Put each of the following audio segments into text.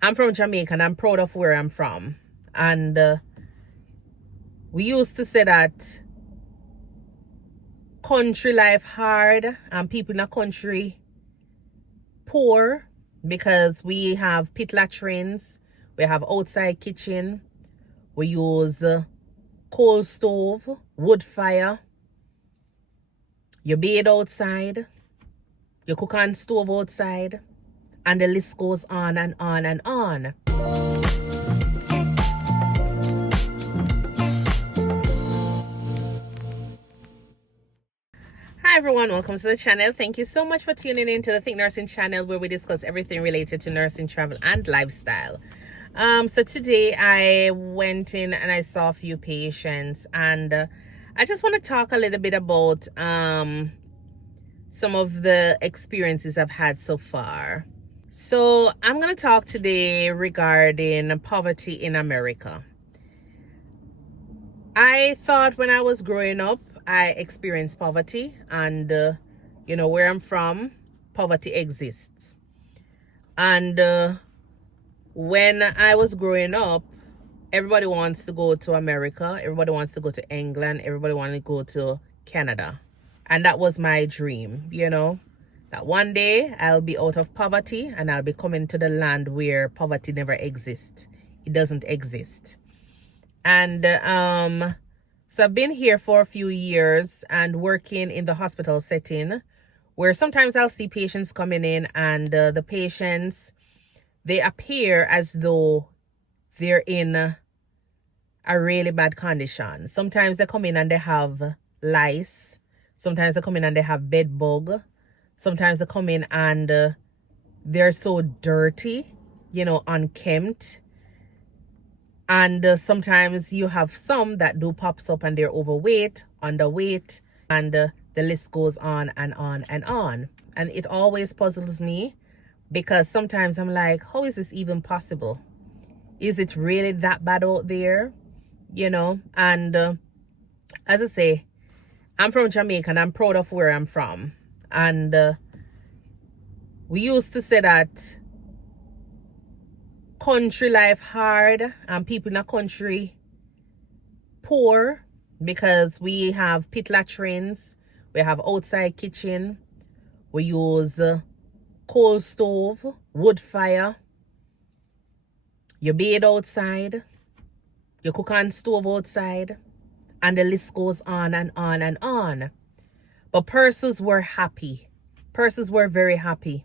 I'm from Jamaica and I'm proud of where I'm from. And we used to say that country life hard and people in the country poor because we have pit latrines, we have outside kitchen, we use coal stove, wood fire, you bathe outside, you cook on stove outside, and the list goes on and on and on. Hi everyone, welcome to the channel. Thank you so much for tuning in to the Think Nursing channel, where we discuss everything related to nursing, travel, and lifestyle. So today I went in and I saw a few patients, and I just want to talk a little bit about some of the experiences I've had so far. So I'm going to talk today regarding poverty in America. I thought when I was growing up, I experienced poverty, and where I'm from, poverty exists. And when I was growing up, everybody wants to go to America, everybody wants to go to England, everybody wants to go to Canada. And that was my dream, that one day I'll be out of poverty and I'll be coming to the land where poverty never exists. It doesn't exist. And so I've been here for a few years and working in the hospital setting, where sometimes I'll see patients coming in, and the patients, they appear as though they're in a really bad condition. Sometimes they come in and they have lice. Sometimes they come in and they have bed bug. Sometimes they come in and they're so dirty, unkempt. And sometimes you have some that do pops up and they're overweight, underweight, and the list goes on and on and on. And it always puzzles me, because sometimes I'm like, how is this even possible? Is it really that bad out there? And as I say, I'm from Jamaica and I'm proud of where I'm from. And we used to say that country life hard and people in the country poor because we have pit latrines, we have outside kitchen, we use coal stove, wood fire, you bathe outside, you cook on stove outside, and the list goes on and on and on. But persons were happy. Persons were very happy.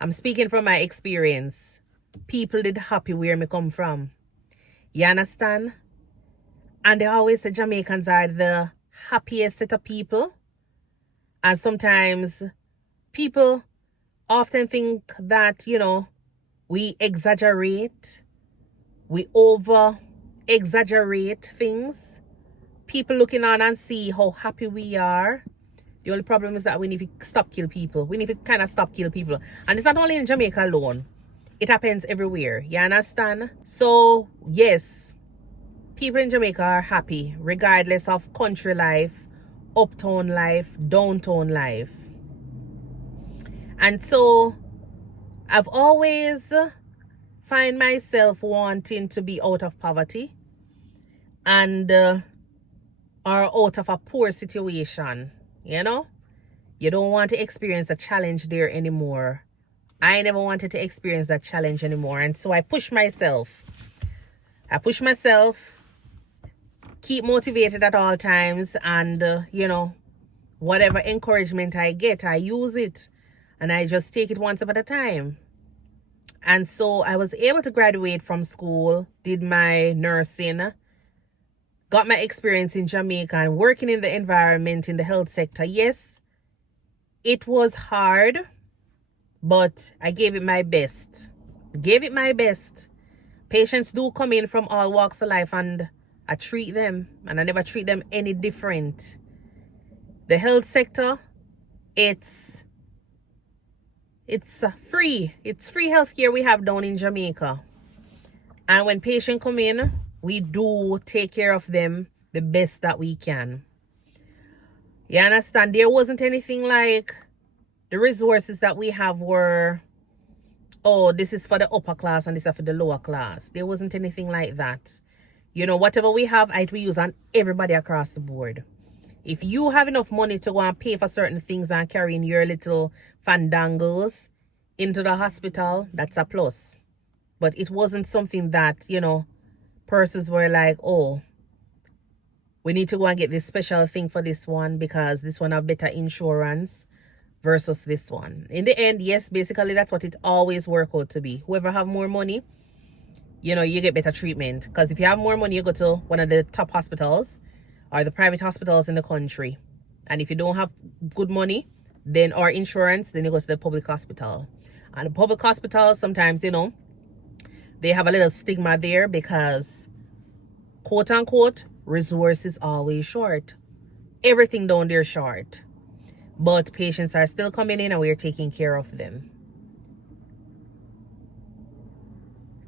I'm speaking from my experience. People did happy where me come from. You understand? And they always say Jamaicans are the happiest set of people. And sometimes people often think that, we exaggerate. We over exaggerate things. People looking on and see how happy we are. The only problem is that we need to stop kill people. We need to kind of stop kill people. And it's not only in Jamaica alone. It happens everywhere. You understand? So, yes, people in Jamaica are happy regardless of country life, uptown life, downtown life. And so, I've always find myself wanting to be out of poverty and or out of a poor situation. You don't want to experience a challenge there anymore. I never wanted to experience that challenge anymore. And so I push myself. Keep motivated at all times. And, whatever encouragement I get, I use it. And I just take it one step at a time. And so I was able to graduate from school, did my nursing, got my experience in Jamaica and working in the environment, in the health sector. Yes, it was hard, but I gave it my best. Patients do come in from all walks of life, and I treat them, and I never treat them any different. The health sector, it's free. It's free healthcare we have down in Jamaica. And when patients come in, we do take care of them the best that we can. You understand? There wasn't anything like the resources that we have were oh, this is for the upper class and this is for the lower class. There wasn't anything like that. You know, whatever we have, we use on everybody across the board. If you have enough money to go and pay for certain things and carrying your little fandangos into the hospital, that's a plus. But it wasn't something that, you know, persons were like, oh, we need to go and get this special thing for this one because this one have better insurance versus this one. In the end, yes, basically that's what it always work out to be. Whoever have more money, you know, you get better treatment. Because if you have more money, you go to one of the top hospitals or the private hospitals in the country. And if you don't have good money, then or insurance, then you go to the public hospital. And the public hospitals, sometimes, you know, they have a little stigma there because, quote unquote, resource is always short. Everything down there short. But patients are still coming in and we're taking care of them.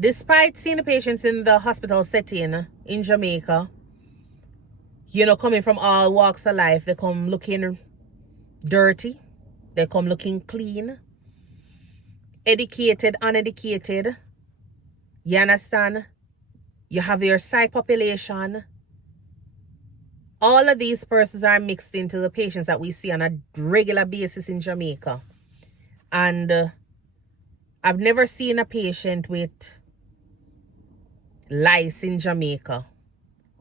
Despite seeing the patients in the hospital setting in Jamaica, you know, coming from all walks of life, they come looking dirty. They come looking clean. Educated, uneducated. You understand? You have your psych population. All of these persons are mixed into the patients that we see on a regular basis in Jamaica. And I've never seen a patient with lice in Jamaica.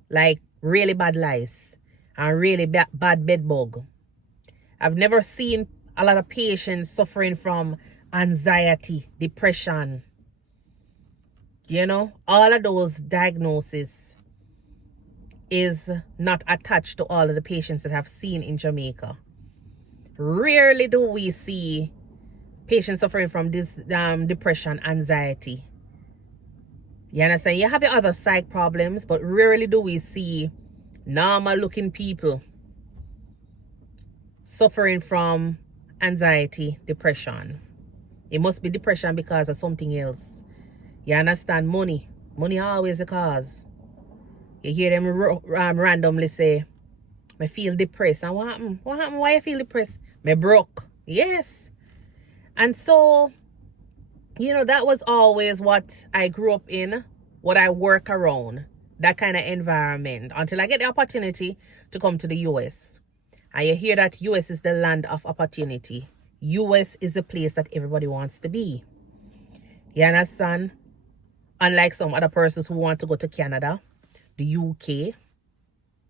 Like really bad lice and really bad bed bug. I've never seen a lot of patients suffering from anxiety, depression. You know, all of those diagnoses is not attached to all of the patients that I've seen in Jamaica. Rarely do we see patients suffering from this depression, anxiety. You understand? You have your other psych problems, but rarely do we see normal looking people suffering from anxiety, depression. It must be depression because of something else. You understand? Money. Money always the cause. You hear them randomly say, I feel depressed. And what happened? What happened? Why you feel depressed? Me broke. Yes. And so, you know, that was always what I grew up in, what I work around, that kind of environment, until I get the opportunity to come to the US. And you hear that US is the land of opportunity. US is the place that everybody wants to be. You understand? Unlike some other persons who want to go to Canada, the UK,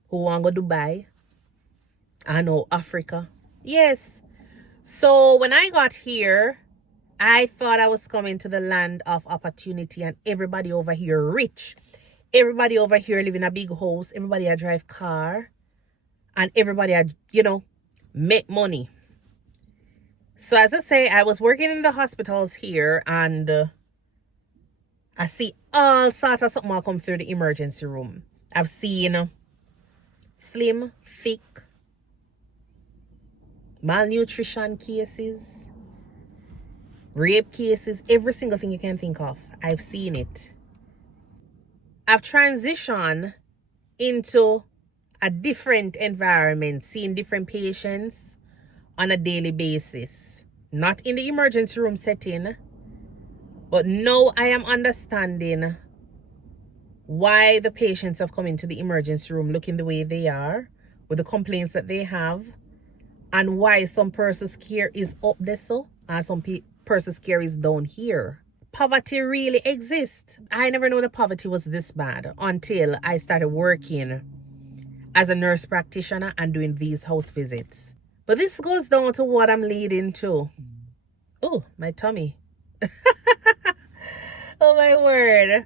who want to go Dubai, I know Africa. Yes. So when I got here, I thought I was coming to the land of opportunity and everybody over here rich. Everybody over here live in a big house. Everybody I drive car. And everybody I, you know, make money. So as I say, I was working in the hospitals here and I see all sorts of something come through the emergency room. I've seen slim, thick, malnutrition cases, rape cases, every single thing you can think of. I've seen it. I've transitioned into a different environment, seeing different patients on a daily basis. Not in the emergency room setting, but now I am understanding why the patients have come into the emergency room looking the way they are, with the complaints that they have, and why some person's care is up there so, and some person's care is down here. Poverty really exists. I never knew that poverty was this bad until I started working as a nurse practitioner and doing these house visits. But this goes down to what I'm leading to. Oh, my tummy. Oh my word.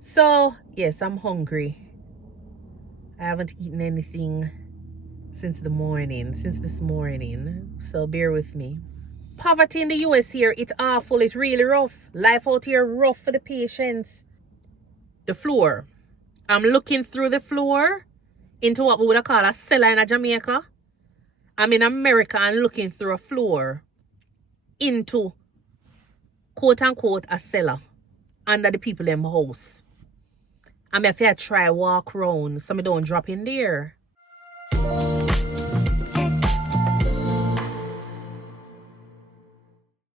So, yes, I'm hungry. I haven't eaten anything since this morning. So bear with me. Poverty in the US here, it's awful. It's really rough. Life out here rough for the patients. The floor. I'm looking through the floor into what we would call a cellar in Jamaica. I'm in America and looking through a floor into, quote unquote, a cellar under the people in my house. I mean, if I try walk around, so I don't drop in there.